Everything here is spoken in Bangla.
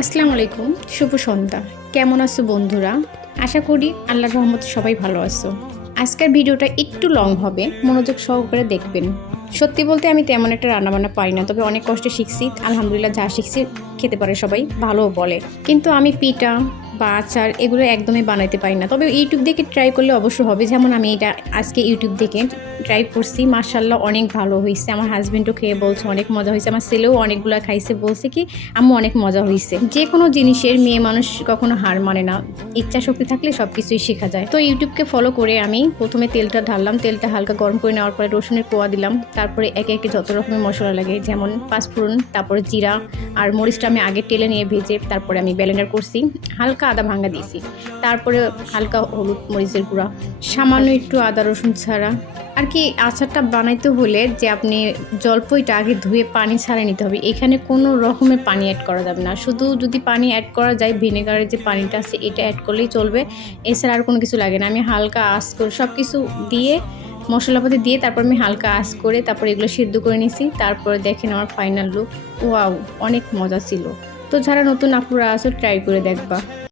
আসসালামু আলাইকুম, শুভ সন্ধ্যা। কেমন আছো বন্ধুরা? আশা করি আল্লাহর রহমতে সবাই ভালো আছো। আজকের ভিডিওটা একটু লং হবে, মনোযোগ সহকারে দেখবেন। সত্যি বলতে আমি তেমন একটা রান্নাবান্না পারি না, তবে অনেক কষ্টে শিখছি। আলহামদুলিল্লাহ, যা শিখছি খেতে পারে সবাই, ভালোও বলে। কিন্তু আমি পিঠা বা আচার এগুলো একদমই বানাইতে পারি না, তবে ইউটিউব দেখে ট্রাই করলে অবশ্য হবে। যেমন আমি এটা আজকে ইউটিউব দেখে ট্রাই করছি, মাশাআল্লাহ অনেক ভালো হয়েছে। আমার হাজব্যান্ডও খেয়ে বলছে অনেক মজা হয়েছে, আমার ছেলেও অনেকগুলো খাইছে, বলছে কি আম্মু অনেক মজা হয়েছে। যে কোনো জিনিসের মেয়ে মানুষ কখনো হার মানে না, ইচ্ছা শক্তি থাকলে সব কিছুই শেখা যায়। তো ইউটিউবকে ফলো করে আমি প্রথমে তেলটা ঢাললাম, তেলটা হালকা গরম করে নেওয়ার পরে রসুনের কোয়া দিলাম, তারপরে একে একে যত রকমের মশলা লাগে যেমন পাঁচফোড়ন, তারপরে জিরা আর মরিচটা আমি আগে তেলে নিয়ে ভেজে তারপরে আমি ব্লেন্ডার করছি, হালকা আদা ভাঙা দিয়েছি, তারপরে হালকা হলুদ মরিচের গুঁড়া, সামান্য একটু আদা রসুন ছাড়া। আর কি আচারটা বানাইতে হলে যে আপনি জলপইটা আগে ধুয়ে পানি ছাড়িয়ে নিতে হবে, এখানে কোনো রকমের পানি অ্যাড করা যাবে না। শুধু যদি পানি অ্যাড করা যায়, ভিনেগারের যে পানিটা আছে এটা অ্যাড করলেই চলবে, এছাড়া আর কোনো কিছু লাগে না। আমি হালকা আঁচ করে সব কিছু দিয়ে মশলাপাতি দিয়ে তারপর আমি হালকা আঁচ করে তারপর এগুলো সিদ্ধ করে নিয়েছি। তারপরে দেখেন আমার ফাইনাল লুক, ওয়াও অনেক মজা ছিল। তো যারা নতুন আপুরা আছো ট্রাই করে দেখবা।